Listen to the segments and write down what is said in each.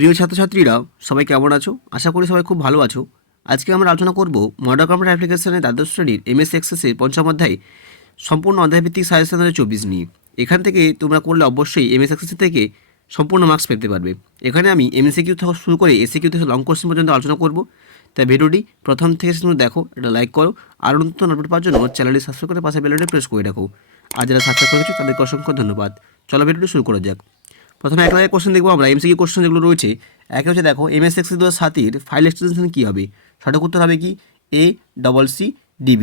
প্রিয় ছাত্রছাত্রীরা সবাই কেমন আছো? আশা করি সবাই খুব ভালো আছো। আজকে আমরা আলোচনা করব মডার্ন কম্পিউটার অ্যাপ্লিকেশনের দ্বাদশ শ্রেণীর এমএস এক্সেসের পঞ্চম অধ্যায় সম্পূর্ণ অধ্যায়ভিত্তিক সাজেশন 2024 নিয়ে। এখান থেকে তোমরা করলে অবশ্যই এমএস এক্সেস থেকে সম্পূর্ণ মার্কস পেতে পারবে। এখানে আমি এমসিকিউ থেকে শুরু করে এসিকিউ থেকে লং কোশ্চেন পর্যন্ত আলোচনা করব। তাই ভিডিওটি প্রথম থেকে শেষ পর্যন্ত দেখো, এটা লাইক করো, আর নতুন আপডেট পাওয়ার জন্য চ্যানেলটি সাবস্ক্রাইব করে পাশে বেল আইকনটি প্রেস করে রাখো। আর যারা সাবস্ক্রাইব করেছো তাদেরকে অসংখ্য ধন্যবাদ। চলো ভিডিওটি শুরু করা যাক। প্রথমে এক লাইনের কোশ্চেন দেখবো আমরা। এমসিকিউ কোশ্চেন যেগুলো রয়েছে, একে হচ্ছে দেখো এমএস এক্সেস 2007 ফাইল এক্সটেনশন কী হবে? সঠিক উত্তর হবে কি ACCDB.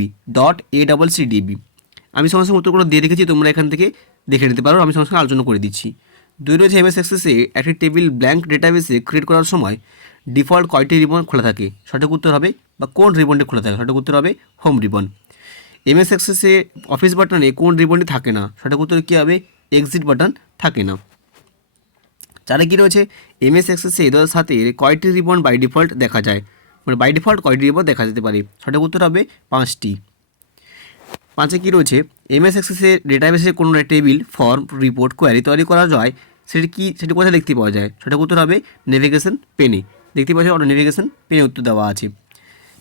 আমি সমস্ত উত্তরগুলো দিয়ে রেখেছি, তোমরা এখান থেকে দেখে নিতে পারো। আমি সমস্ত আলোচনা করে দিচ্ছি। দুই রয়েছে এমএস এক্সেসে একটি টেবিল ব্ল্যাঙ্ক ডেটাবেসে ক্রিয়েট করার সময় ডিফল্ট কয়টি রিবন খোলা থাকে? সঠিক উত্তর হবে, বা কোন রিবনটি খোলা থাকে? সঠিক উত্তর হবে হোম রিবন। এমএস এক্সেসে অফিস বাটনে কোন রিবনটি থাকে না? সঠিক উত্তর কী হবে? এক্সিট বাটন থাকে না। চারে কী রয়েছে? এমএস এক্সেসে 2007 কয়টি রিবন বাই ডিফল্ট দেখা যায়? মানে বাই ডিফল্ট কয়টি রিবন দেখা যেতে পারে? সঠিক উত্তর হবে 5টি। পাঁচে কী রয়েছে? এমএস এক্সেসের ডেটাবেসে কোনো টেবিল, ফর্ম, রিপোর্ট, কোয়ারি তৈরি করা যায়, সেটি কোথায় দেখতে পাওয়া যায়? সঠিক উত্তর হবে নেভিগেশন পেনে। দেখতে পাওয়া যায় অটো নেভিগেশন পেনে উত্তর দেওয়া আছে।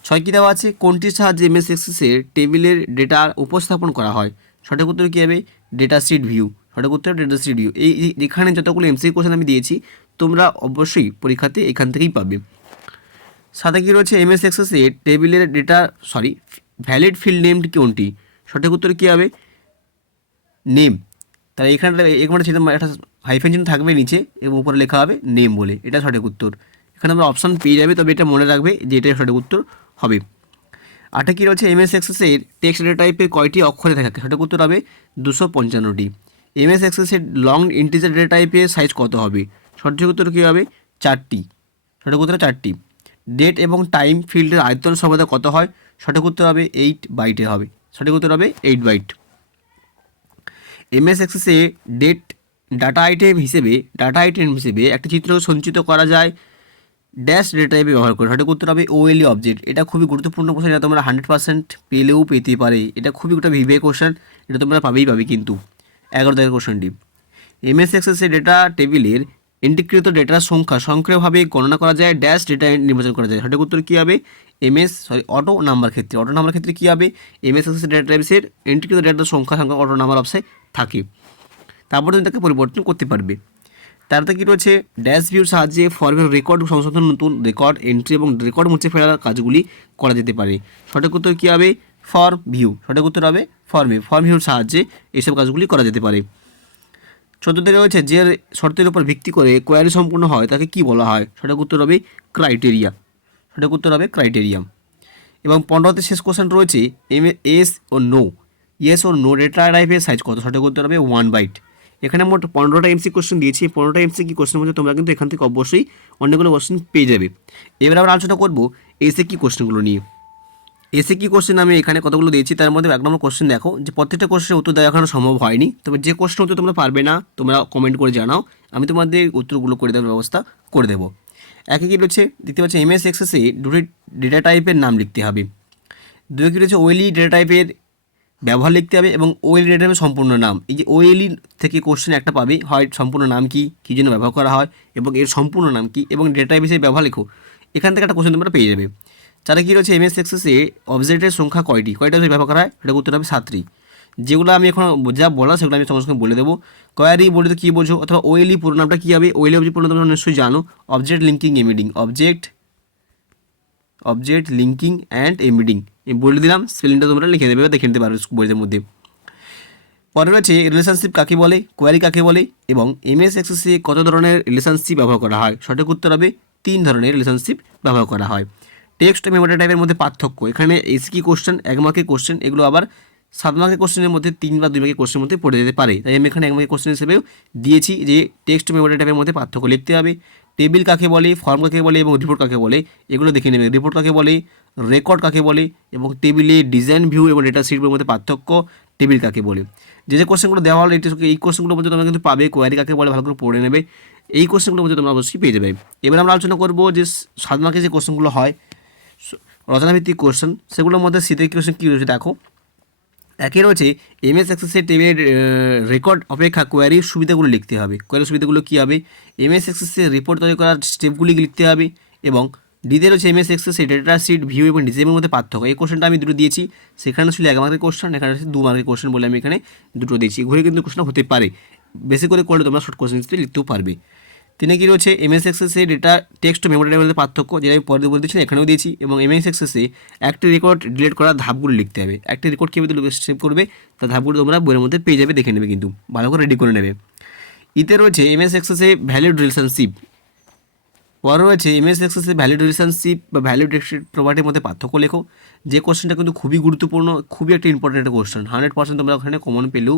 6 কী দেওয়া আছে? কোনটির সাহায্যে এমএস এক্সেসের টেবিলের ডেটা উপস্থাপন করা হয়? সঠিক উত্তর কী হবে? Data sheet view. সঠিক উত্তর ডেটা শিট ভিউ। এখানে যতগুলো এমসিকিউ কোশ্চেন আমি দিয়েছি তোমরা অবশ্যই পরীক্ষাতে এখান থেকেই পাবে। সাথে কী রয়েছে? এমএস এক্সেসে টেবিলের ভ্যালিড ফিল্ড নেমটি কোনটি? সঠিক উত্তর কী হবে? নেম। তাহলে এখানে ছিল একটা হাইফেন চিহ্ন থাকবে নিচে এবং উপরে লেখা হবে নেম বলে, এটা সঠিক উত্তর। এখানে আমরা অপশান পেয়ে যাবে, তবে এটা মনে রাখবে যে এটাই সঠিক উত্তর হবে। 8 কী রয়েছে? এমএস এক্সেসের টেক্সট ডেটা টাইপের কয়টি অক্ষরে থাকে? সঠিক উত্তর হবে 255টি। এমএস এক্সেসের লং ইন্টিজার ডেটা টাইপের সাইজ কত হবে? সঠিক উত্তর কী হবে? 4টি। সঠিক উত্তর 4টি। ডেট এবং টাইম ফিল্ডের আয়তন সর্বদা কত হয়? সঠিক উত্তর হবে 8 বাইটের হবে। সঠিক উত্তর হবে 8 বাইট। এমএস এক্সেসে ডাটা আইটেম হিসেবে একটি চিত্র সঞ্চিত করা যায় ড্যাশ ডেটা টাইপে ব্যবহার করে? সঠিক উত্তর হবে ওএলই অবজেক্ট। এটা খুবই গুরুত্বপূর্ণ কোশ্চেন, এটা তোমরা 100% পেলেও পেতে পারে। এটা খুবই একটা ভিভে কোশ্চেন, এটা তোমরা পাবে কিন্তু। 11 দাগের কোশ্চেনটি, এমএস এক্সেসে ডেটা টেবিলের এন্ট্রিকৃত ডেটার সংখ্যা স্বয়ংক্রিয়ভাবে গণনা করা যায় ড্যাশ ডেটা নির্বাচন করা যায়? সঠিক উত্তর কী হবে? অটো নাম্বার ক্ষেত্রে কী হবে? এমএস এক্সেস ডেটা টাইপসের এন্ট্রিকৃত ডেটার সংখ্যা অটো নাম্বার অপশানে থাকে। তারপরে তুমি তাকে পরিবর্তন করতে পারবে। তারপরে কী রয়েছে? ড্যাশ ভিউর সাহায্যে ফর্মের রেকর্ড সংশোধন, নতুন রেকর্ড এন্ট্রি এবং রেকর্ড মুছে ফেলার কাজগুলি করা যেতে পারে? সঠিক উত্তর কী হবে? Form view. সঠিক উত্তর হবে ফর্ম ভিউর সাহায্যে এইসব কাজগুলি করা যেতে পারে। 14 রয়েছে যে শর্তের উপর ভিত্তি করে কোয়ারি সম্পূর্ণ হয় তাকে কি বলা হয়? সঠিক উত্তর হবে ক্রাইটেরিয়া। সঠিক উত্তর হবে ক্রাইটেরিয়া। এবং 15তে শেষ কোশ্চেন রয়েছে ইয়েস ও নো ডেটা টাইপের সাইজ কত? সঠিক উত্তর হবে 1 বাইট। এখানে মোট 15টা এমসি কোশ্চেন দিয়েছি। 15টা এমসি কি কোশ্চেনের মধ্যে তোমরা কিন্তু এখান থেকে অবশ্যই অনেকগুলো কোশ্চেন পেয়ে যাবে। এবার আমরা আলোচনা করবো এসে কি কোশ্চেনগুলো নিয়ে। এসে কি কোশ্চেন আমি এখানে কতগুলো দিয়েছি, তার মধ্যে 1 নম্বর কোশ্চেন দেখো, যে প্রত্যেকটা কোশ্চেনের উত্তর দেওয়া এখনো সম্ভব হয়নি। তবে যে কোশ্চেন উত্তর তোমরা পারবে না তোমরা কমেন্ট করে জানাও, আমি তোমাদের উত্তরগুলো করে দেওয়ার ব্যবস্থা করে দেবো। একে কী রয়েছে? দেখতে পাচ্ছি এমএস এক্সেসে দুটি ডেটা টাইপের নাম লিখতে হবে। 2 কী রয়েছে? ওএলই ডেটা টাইপের ব্যবহার লিখতে হবে এবং ওএলই ডেটা টাইপের সম্পূর্ণ নাম। এই যে ওএলই থেকে কোশ্চেন একটা পাবে, হয় সম্পূর্ণ নাম কী জন্য ব্যবহার করা হয় এবং এর সম্পূর্ণ নাম কী, এবং ডেটা টাইপ হিসেবে ব্যবহার লেখো। এখান থেকে একটা কোশ্চেন তোমরা পেয়ে যাবে। যারা কী রয়েছে? এমএস এক্সেসে অবজেক্টের সংখ্যা কয়টা ব্যবহার করা হয়? সেটা উত্তর হবে 7টি। যেগুলো আমি এখন যা বলা সেগুলো আমি সঙ্গে সঙ্গে বলে দেবো। কোয়ারি বলতে কী বোঝো, অথবা ওএলই পুরো নামটা কী হবে? ওএলই অবজেক্ট পুরো নাম তোমরা নিশ্চয়ই জানো, অবজেক্ট লিঙ্কিং অ্যান্ড এমবিডিং। বলে দিলাম, স্পেলিংটা তোমরা লিখে দেবে বা দেখে নিতে পারো বইয়ের মধ্যে। পরে রয়েছে রিলেশনশিপ কাকে বলে, কোয়ারি কাকে বলে, এবং এমএস এক্সেসে কত ধরনের রিলেশনশিপ ব্যবহার করা হয়? সঠিক উত্তর হবে 3 ধরনের রিলেশনশিপ ব্যবহার করা হয়। টেক্সট ও মেমো টাইপের মধ্যে পার্থক্য, এখানে এসকি কোশ্চেন, 1 মার্কের কোশ্চেন, এগুলো আবার 7 মার্কের কোশ্চেনের মধ্যে 3 বা 2 মার্কের কোশ্চেনের মধ্যে পড়ে যেতে পারে। তাই আমি এখানে 1 মার্কের কোশ্চেন হিসেবেও দিয়েছি যে টেক্সট ও মেমো টাইপের মধ্যে পার্থক্য লিখতে হবে। টেবিল কাকে বলে, ফর্ম কাকে বলে এবং রিপোর্ট কাকে বলে, এগুলো দেখে নেবে। রিপোর্ট কাকে বলে, রেকর্ড কাকে বলে, এবং টেবিলে ডিজাইন ভিউ এবং ডেটা শিটের মধ্যে পার্থক্য, টেবিল কাকে বলে। যে কোশ্চেনগুলো দেওয়া হলো এই কোশ্চেনগুলোর মধ্যে তোমরা কিন্তু পাবে। কোয়ারি কাকে বলে ভালো করে পড়ে নেবে, এই কোশ্চেনগুলোর মধ্যে তোমরা অবশ্যই পেয়ে যাবে। এবার আমরা আলোচনা করবো যে 7 মার্কের যে কোশ্চেনগুলো হয় রচনাভিত্তিক কোশ্চেন, সেগুলোর মধ্যে শীতের কোশ্চেন কী রয়েছে দেখো। একে রয়েছে এমএস অ্যাক্সেসের টেবিলের রেকর্ড অপেক্ষা কোয়ারির সুবিধাগুলো লিখতে হবে। কোয়ারির সুবিধাগুলো কী হবে? এমএস অ্যাক্সেসের রিপোর্ট তৈরি করার স্টেপগুলি লিখতে হবে। এবং দ্বিতীয় রয়েছে এমএস অ্যাক্সেসের ডেটা শিট ভিউ এবং ডিজাইনের মধ্যে পার্থক্য। এই কোশ্চেনটা আমি দুটো দিয়েছি, সেখানে ছিল 1 মার্কের কোশ্চেন, এখানে হচ্ছে 2 মার্কের কোশ্চেন বলে আমি এখানে দুটো দিয়েছি। ঘুরে কিন্তু কোশ্চেন হতে পারে, বেশি করে করলে তোমরা শর্ট কোশ্চেন লিখতেও পারবে। তিনি কী রয়েছে এমএস অ্যাক্সেসে ডেটা টেক্সট ও মেমোরি মধ্যে পার্থক্য, যেটা আমি পরে বলতেছি এখানেও দিয়েছি। এবং এমএস অ্যাক্সেসে একটি রেকর্ড ডিলিট করার ধাপগুলো লিখতে হবে। একটি রেকর্ড কীভাবে সেভ করবে তার ধাপগুলো তোমরা বইয়ের মধ্যে পেয়ে যাবে, দেখে নেবে, কিন্তু ভালো করে রেডি করে নেবে। ইতে রয়েছে এমএস অ্যাক্সেসে ভ্যালিড রিলেশনশিপ। পরে রয়েছে এমএস অ্যাক্সেসে ভ্যালিড রিলেশনশিপ বা ভ্যালিড প্রপার্টির মধ্যে পার্থক্য লেখো। যে কোশ্চেনটা কিন্তু খুবই গুরুত্বপূর্ণ, খুবই একটা ইম্পর্টেন্ট একটা কোশ্চেন, 100% তোমরা ওখানে কমন পেলেও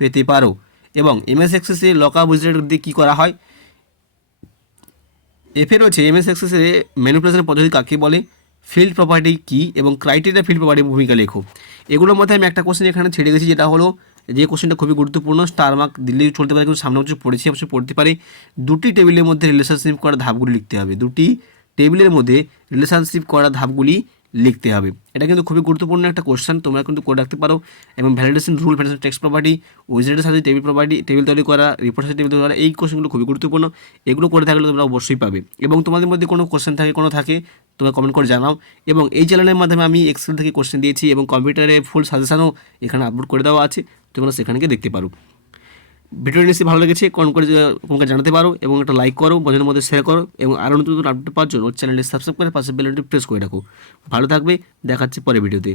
পেতে পারো। এবং এমএস অ্যাক্সেসে লকআপ উইজার্ড দিয়ে কী করা হয়। এফে রয়েছে এমএস অ্যাক্সেসে ম্যানিপুলেশন পদ্ধতি কাকে বলে, ফিল্ড প্রপার্টি কী এবং ক্রাইটেরিয়া ফিল্ড প্রপার্টির ভূমিকা লেখো। এগুলোর মধ্যে আমি একটা কোশ্চেন এখানে ছেড়ে গেছি, যেটা হলো যে কোশ্চেনটা খুবই গুরুত্বপূর্ণ, স্টার মার্ক দিল্লি চলতে পারে, কিন্তু সামনে বছর পড়েছি, অবশ্যই পড়তে পারে। দুটি টেবিলের মধ্যে রিলেশনশিপ করার ধাপগুলি লিখতে হবে। দুটি টেবিলের মধ্যে রিলেশনশিপ করার ধাপগুলি লিখতে হবে। এটা কিন্তু খুবই গুরুত্বপূর্ণ একটা কোশ্চেন, তোমরা কিন্তু করে রাখতে পারো। এবং validation rule, validation text property, উইজার্ডের সাথে টেবিল প্রপার্টি, টেবিল তৈরি করা, রিপোর্টের সাথে টেবিল তৈরি করা, এই কোশ্চেনগুলো খুবই গুরুত্বপূর্ণ। এগুলো করে থাকলে তোমরা অবশ্যই পাবে। এবং তোমাদের মধ্যে কোনো কোশ্চেন থাকে তোমরা কমেন্ট করে জানাও। এবং এই চ্যানেলের মাধ্যমে আমি এক্সেল থেকে কোশ্চেন দিয়েছি এবং কম্পিউটারে ফুল সাজেশনও এখানে আপলোড করে দেওয়া আছে, তোমরা সেখানে গিয়ে দেখতে পারো। ভিডিওটি নিশ্চয়ই ভালো লেগেছে, কমেন্ট করে তোমাকে জানাতে পারো এবং একটা লাইক করো, বন্ধুদের মধ্যে শেয়ার করো এবং আরও নতুন নতুন আপডেট পাওয়ার জন্য চ্যানেলটি সাবস্ক্রাইব করে পাশে বেল আইকনটি প্রেস করে রাখো। ভালো থাকবে, দেখাচ্ছি পরে ভিডিওতে।